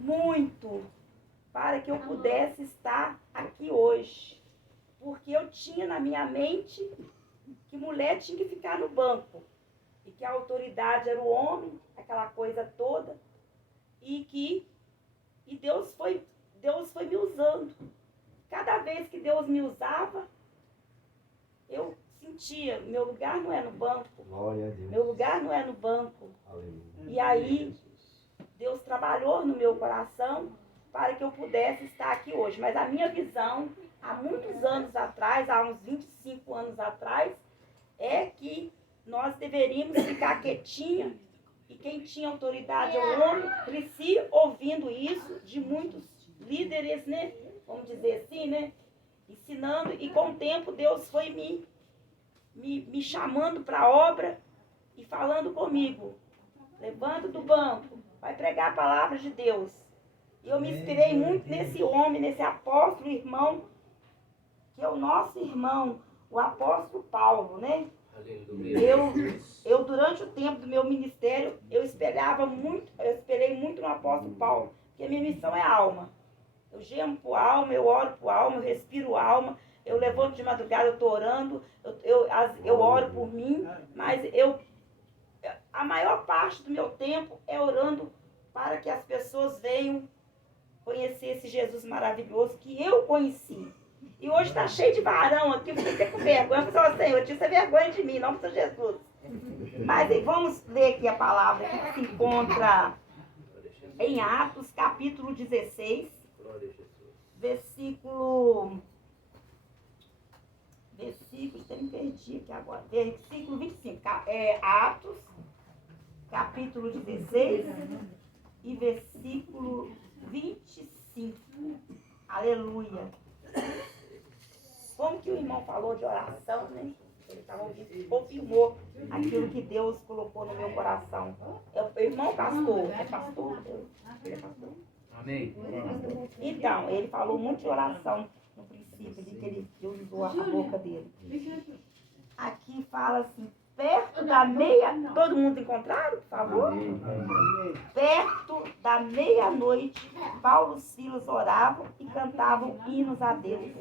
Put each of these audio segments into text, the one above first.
muito para que eu pudesse estar aqui hoje. Porque eu tinha na minha mente que mulher tinha que ficar no banco. E que a autoridade era o homem, aquela coisa toda. E Deus foi me usando. Cada vez que Deus me usava, eu sentia, meu lugar não é no banco. Glória a Deus. Meu lugar não é no banco. Aleluia. E aí, Deus trabalhou no meu coração para que eu pudesse estar aqui hoje. Mas a minha visão, há muitos anos atrás, há uns 25 anos atrás, é que nós deveríamos ficar quietinha. E quem tinha autoridade é o homem, cresci ouvindo isso de muitos líderes, né? Vamos dizer assim, né? Ensinando. E com o tempo Deus foi me chamando para a obra e falando comigo. Levanta do banco, vai pregar a palavra de Deus. E eu me inspirei muito nesse homem, nesse apóstolo, irmão, que é o nosso irmão, o apóstolo Paulo, né? Eu durante o tempo do meu ministério, eu esperei muito no apóstolo Paulo, porque a minha missão é alma. Eu gemo por alma, eu oro por alma, eu respiro alma, eu levanto de madrugada, eu estou orando, eu oro por mim, mas a maior parte do meu tempo é orando para que as pessoas venham conhecer esse Jesus maravilhoso que eu conheci. E hoje está cheio de varão aqui, eu fiquei até com vergonha. Eu falei, Senhor, tira essa vergonha de mim, não para Jesus. Mas vamos ler aqui a palavra que se encontra em Atos, capítulo 16, versículo, até me perdi aqui agora, versículo 25. Atos, capítulo 16 e versículo 25. Aleluia. Como que o irmão falou de oração, né? Ele estava ouvindo, confirmou aquilo que Deus colocou no meu coração. É o irmão pastor, é pastor? Ele é pastor? Amém. Então, ele falou muito de oração no princípio, que Deus usou a boca dele. Aqui fala assim, perto da todo mundo encontraram, por favor? Perto da meia-noite, Paulo e Silas oravam e cantavam hinos a Deus.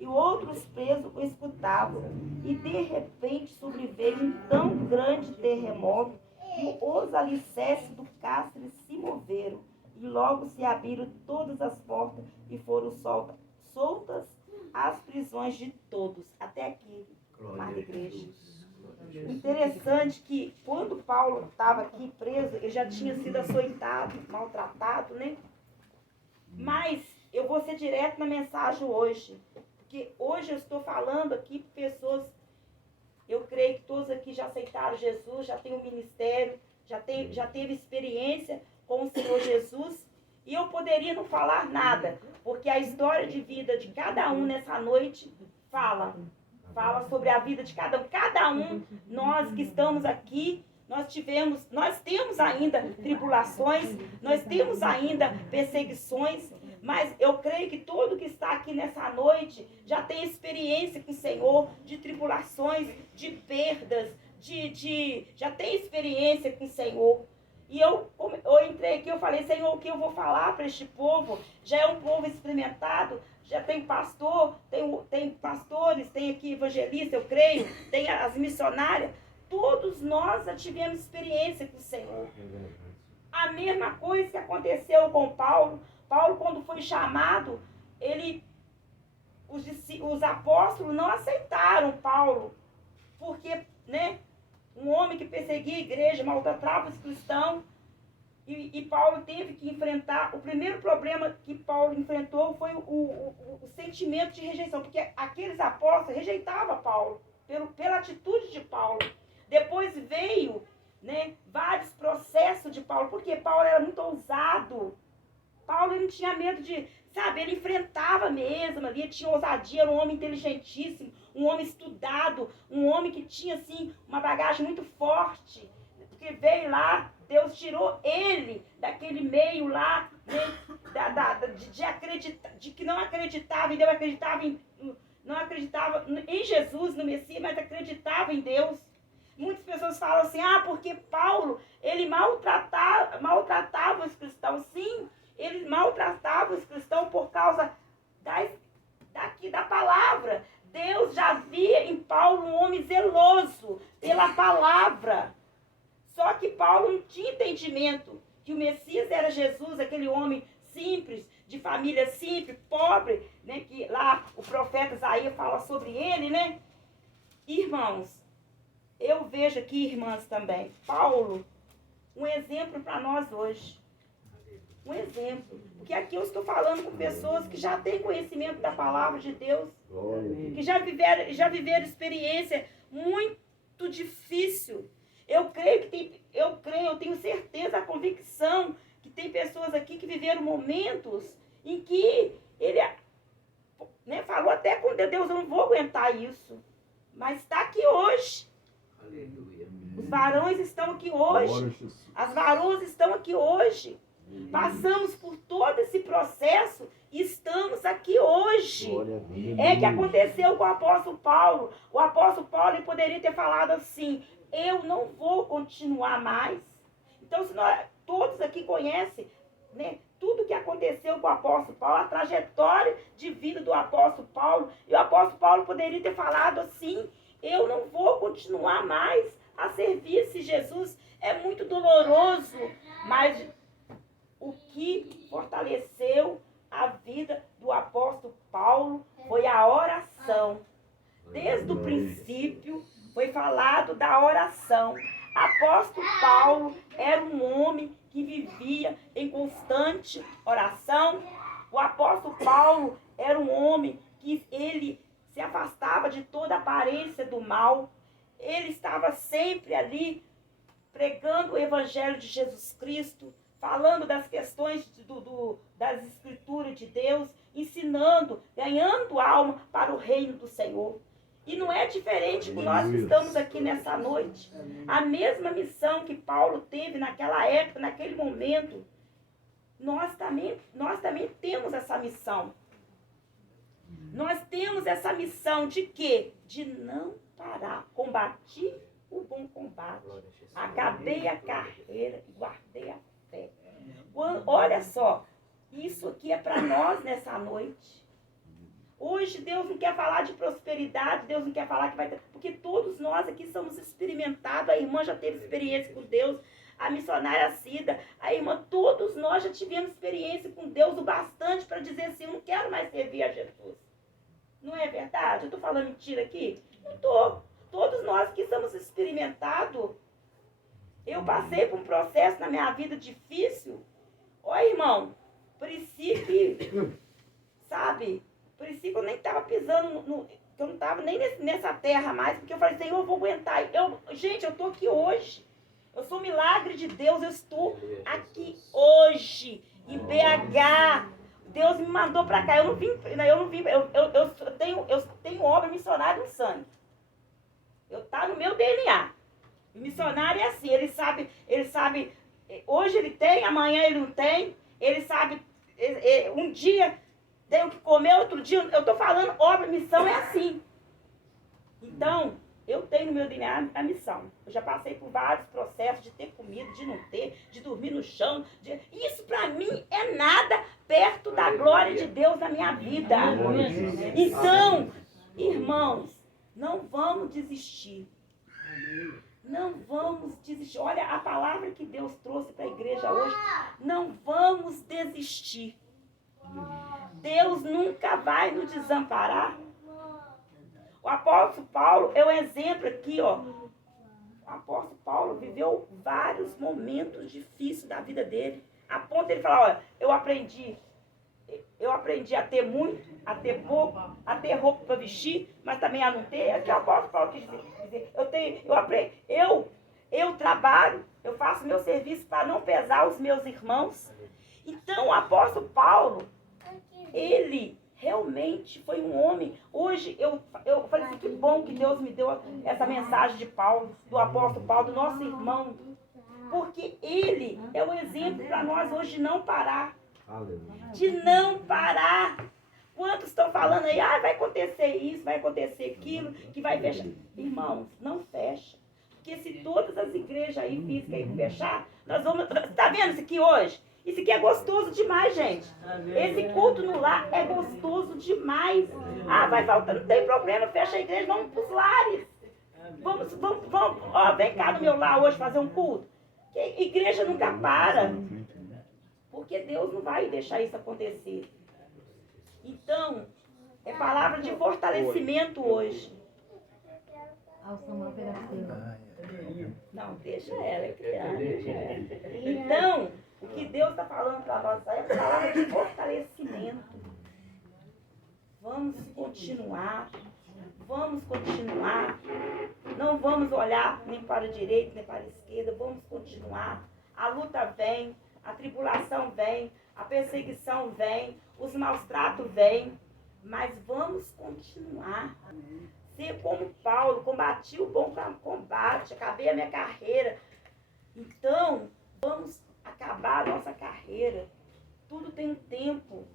E outros presos o escutavam. E de repente sobreveio um tão grande terremoto que os alicerces do cárcere se moveram. E logo se abriram todas as portas e foram soltas as prisões de todos. Até aqui, mais igreja. Interessante que quando Paulo estava aqui preso, ele já tinha sido açoitado, maltratado, né? Mas eu vou ser direto na mensagem hoje. Porque hoje eu estou falando aqui para pessoas, eu creio que todos aqui já aceitaram Jesus, já tem um ministério, já teve experiência com o Senhor Jesus. E eu poderia não falar nada, porque a história de vida de cada um nessa noite fala sobre a vida de cada um. Cada um, nós que estamos aqui, nós temos ainda tribulações, nós temos ainda perseguições, mas eu creio que todo que está aqui nessa noite já tem experiência com o Senhor, de tribulações, de perdas, já tem experiência com o Senhor. E eu entrei aqui, eu falei, Senhor, o que eu vou falar para este povo? Já é um povo experimentado, já tem pastor, tem pastores, tem aqui evangelista, eu creio, tem as missionárias. Todos nós já tivemos experiência com o Senhor. A mesma coisa que aconteceu com Paulo. Paulo, quando foi chamado, os apóstolos não aceitaram Paulo, porque, né, um homem que perseguia a igreja, maltratava os cristãos, e Paulo teve que enfrentar. O primeiro problema que Paulo enfrentou foi o sentimento de rejeição, porque aqueles apóstolos rejeitavam Paulo, pela atitude de Paulo. Depois veio, né, vários processos de Paulo, porque Paulo era muito ousado. Paulo ele não tinha medo de, sabe, ele enfrentava mesmo ali, ele tinha ousadia, era um homem inteligentíssimo, um homem estudado, um homem que tinha, assim, uma bagagem muito forte, porque veio lá, Deus tirou ele daquele meio lá, né, de que não acreditava em Deus, não acreditava em Jesus, no Messias, mas acreditava em Deus. Muitas pessoas falam assim, porque Paulo, ele maltratava os cristãos. Sim, Ele maltratava os cristãos por causa da palavra. Deus já via em Paulo um homem zeloso pela palavra. Só que Paulo não tinha entendimento que o Messias era Jesus, aquele homem simples, de família simples, pobre, né? Que lá o profeta Isaías fala sobre ele, né? Irmãos, eu vejo aqui, irmãs, também, Paulo, um exemplo para nós hoje. Um exemplo. Porque aqui eu estou falando com pessoas que já têm conhecimento da palavra de Deus, que já viveram experiência muito difícil. Eu tenho certeza, a convicção que tem pessoas aqui que viveram momentos em que ele, né, falou até com Deus, eu não vou aguentar isso. Mas está aqui hoje. Aleluia. Os varões estão aqui hoje. As varoas estão aqui hoje. Passamos por todo esse processo e estamos aqui hoje. É que aconteceu com o apóstolo Paulo. O apóstolo Paulo, ele poderia ter falado assim: eu não vou continuar mais. Então, se nós, todos aqui conhecem, né, tudo que aconteceu com o apóstolo Paulo, a trajetória de vida do apóstolo Paulo, e o apóstolo Paulo poderia ter falado assim: eu não vou continuar mais a servir esse Jesus. É muito doloroso, mas o que fortaleceu a vida do apóstolo Paulo foi a oração. Desde o princípio foi falado da oração. Apóstolo Paulo era um homem que vivia em constante oração. O apóstolo Paulo era um homem que ele se afastava de toda aparência do mal. Ele estava sempre ali pregando o evangelho de Jesus Cristo, falando das questões das escrituras de Deus, ensinando, ganhando alma para o reino do Senhor. E não é diferente que nós estamos aqui nessa noite. A mesma missão que Paulo teve naquela época, naquele momento, nós também temos essa missão. Nós temos essa missão de quê? De não parar. Combati o bom combate. Acabei a carreira e guardei a fé. Olha só, isso aqui é para nós nessa noite. Hoje Deus não quer falar de prosperidade, Deus não quer falar que vai ter... Porque todos nós aqui somos experimentados, a irmã já teve experiência com Deus, a missionária Cida, a irmã, todos nós já tivemos experiência com Deus o bastante para dizer assim: eu não quero mais servir a Jesus. Não é verdade? Eu estou falando mentira aqui? Não estou. Todos nós que somos experimentados. Eu passei por um processo na minha vida difícil. Ó, irmão, parecia que, sabe, parecia que eu nem estava pisando, que eu não estava nem nessa terra mais, porque eu falei: Senhor, eu vou aguentar. Gente, eu estou aqui hoje. Eu sou um milagre de Deus, eu estou aqui hoje, em BH. Deus me mandou para cá. Eu tenho obra missionária no sangue. Tá no meu DNA. O missionário é assim, ele sabe, hoje ele tem, amanhã ele não tem, ele sabe, um dia tem o que comer, outro dia, eu estou falando, obra, missão é assim. Então, eu tenho no meu DNA a missão. Eu já passei por vários processos de ter comida, de não ter, de dormir no chão. Isso para mim é nada perto da glória de Deus na minha vida. Então, irmãos, não vamos desistir. Não vamos desistir. Olha a palavra que Deus trouxe para a igreja hoje. Não vamos desistir. Deus nunca vai nos desamparar. O apóstolo Paulo é um exemplo aqui, ó. O apóstolo Paulo viveu vários momentos difíceis da vida dele. A ponto de ele falar: olha, eu aprendi a ter muito, a ter pouco, a ter roupa para vestir, mas também a não ter. Aqui o apóstolo Paulo quis dizer: eu trabalho, eu faço meu serviço para não pesar os meus irmãos. Então o apóstolo Paulo, ele realmente foi um homem. Hoje eu falei assim: que bom que Deus me deu essa mensagem de Paulo, do apóstolo Paulo, do nosso irmão. Porque ele é um exemplo para nós hoje de não parar. De não parar. Quantos estão falando aí: vai acontecer isso, vai acontecer aquilo, que vai fechar. Irmãos, não fecha. Porque se todas as igrejas aí físicas aí fechar, nós vamos... Está vendo isso aqui hoje? Isso aqui é gostoso demais, gente. Esse culto no lar é gostoso demais. Ah, vai faltar, não tem problema, fecha a igreja, vamos para os lares. Vamos, ó, vem cá no meu lar hoje fazer um culto. Que igreja nunca para. Porque Deus não vai deixar isso acontecer. Então, é palavra de fortalecimento hoje. Não, deixa ela criar. Então, o que Deus está falando para nós é palavra de fortalecimento. Vamos continuar. Vamos continuar. Não vamos olhar nem para a direita, nem para a esquerda. Vamos continuar. A luta vem, a tribulação vem, a perseguição vem, os maus tratos vêm. Mas vamos continuar. Ser como Paulo, combati o bom combate, acabei a minha carreira. Então, vamos acabar a nossa carreira. Tudo tem um tempo.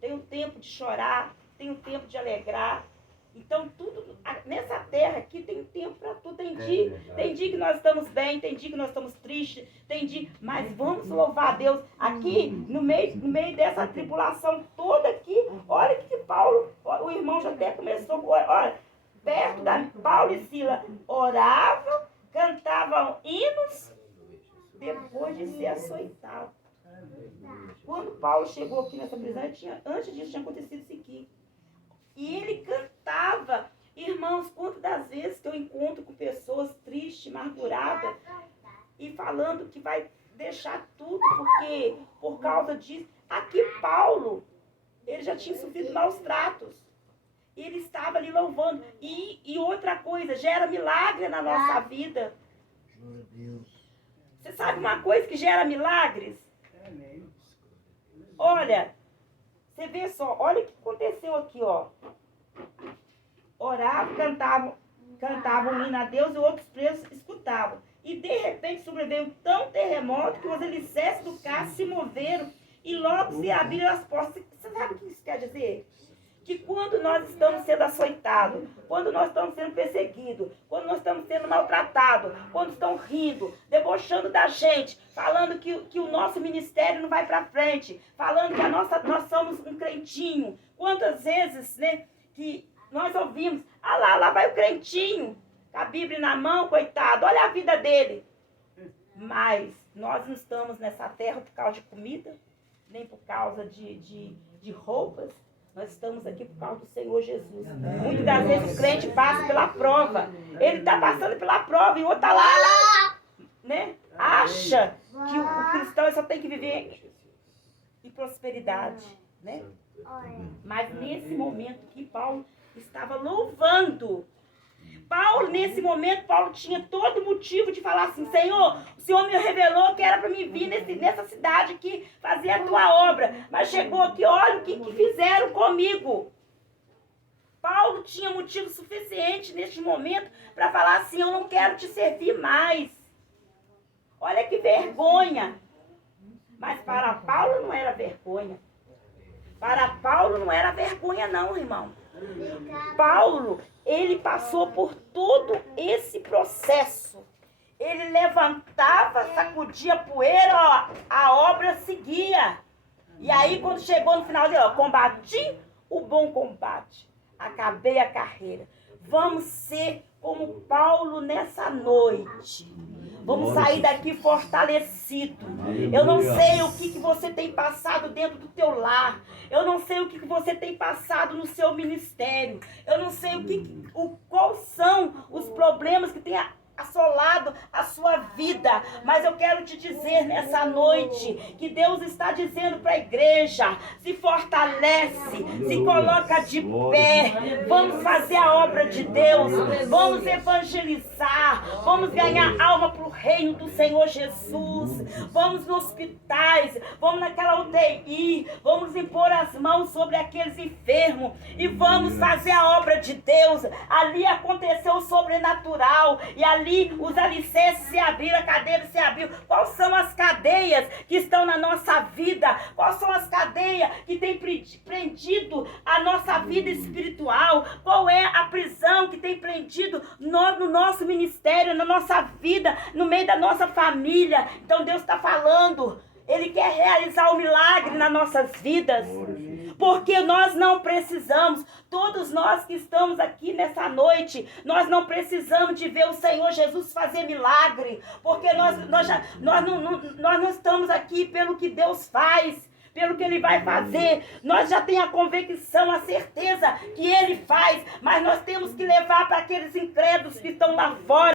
Tem um tempo de chorar, tem um tempo de alegrar. Então, tudo nessa terra aqui tem tempo para tudo. Tem dia que nós estamos bem, tem dia que nós estamos tristes, tem dia. Mas vamos louvar a Deus aqui, no meio dessa tribulação toda aqui. Olha que Paulo, o irmão já até começou, olha, perto da Paulo e Sila, oravam, cantavam hinos, depois de ser açoitado. Quando Paulo chegou aqui nessa prisão, antes disso tinha acontecido isso aqui. E ele cantava. Irmãos, quantas das vezes que eu encontro com pessoas tristes, amarguradas, e falando que vai deixar tudo porque por causa disso. Aqui Paulo, ele já tinha sofrido maus tratos. E ele estava ali louvando. E outra coisa, gera milagre na nossa vida. Você sabe uma coisa que gera milagres? Olha, você vê só, olha o que aconteceu aqui, ó. Oravam, cantavam um hino a Deus e outros presos escutavam. E de repente sobreveio um tão terremoto que os alicerces do carro se moveram e logo se abriram as portas. Você sabe o que isso quer dizer? Que quando nós estamos sendo açoitados, quando nós estamos sendo perseguidos, quando nós estamos sendo maltratados, quando estão rindo, debochando da gente, falando que o nosso ministério não vai para frente, falando que nós somos um crentinho. Quantas vezes, né, que nós ouvimos, lá vai o crentinho, com a Bíblia na mão, coitado, olha a vida dele. Mas nós não estamos nessa terra por causa de comida, nem por causa de roupas. Nós estamos aqui por causa do Senhor Jesus. Muitas das vezes o crente passa pela prova. Ele está passando pela prova e o outro está lá, né? Acha que o cristão só tem que viver em prosperidade, né? Mas nesse momento que Paulo estava louvando, nesse momento, Paulo tinha todo motivo de falar assim: Senhor, o Senhor me revelou que era para mim vir nessa cidade aqui fazer a tua obra. Mas chegou aqui, olha o que fizeram comigo. Paulo tinha motivo suficiente neste momento para falar assim: eu não quero te servir mais. Olha que vergonha. Mas para Paulo não era vergonha. Para Paulo não era vergonha não, irmão. Paulo, ele passou por todo esse processo. Ele levantava, sacudia a poeira, ó, a obra seguia. E aí, quando chegou no final, ele, combati o bom combate, acabei a carreira. Vamos ser como Paulo nessa noite. Vamos sair daqui fortalecido. Eu não sei o que você tem passado dentro do teu lar. Eu não sei o que você tem passado no seu ministério. Eu não sei quais são os problemas que tem assolado a sua vida, mas eu quero te dizer nessa noite que Deus está dizendo para a igreja: se fortalece, se coloca de pé, vamos fazer a obra de Deus, vamos evangelizar, vamos ganhar alma para o reino do Senhor Jesus, vamos nos hospitais, vamos naquela UTI, vamos impor as mãos sobre aqueles enfermos e vamos fazer a obra de Deus. Ali aconteceu o sobrenatural e ali os alicerces se abriram, a cadeira se abriu. Quais são as cadeias que estão na nossa vida? Quais são as cadeias que têm prendido a nossa vida espiritual? Qual é a prisão que tem prendido no nosso ministério, na nossa vida, no meio da nossa família? Então Deus está falando: Ele quer realizar o milagre nas nossas vidas. Porque nós não precisamos, todos nós que estamos aqui nessa noite, nós não precisamos de ver o Senhor Jesus fazer milagre. Porque nós não estamos aqui pelo que Deus faz, pelo que Ele vai fazer. Nós já temos a convicção, a certeza que Ele faz, mas nós temos que levar para aqueles incrédulos que estão lá fora.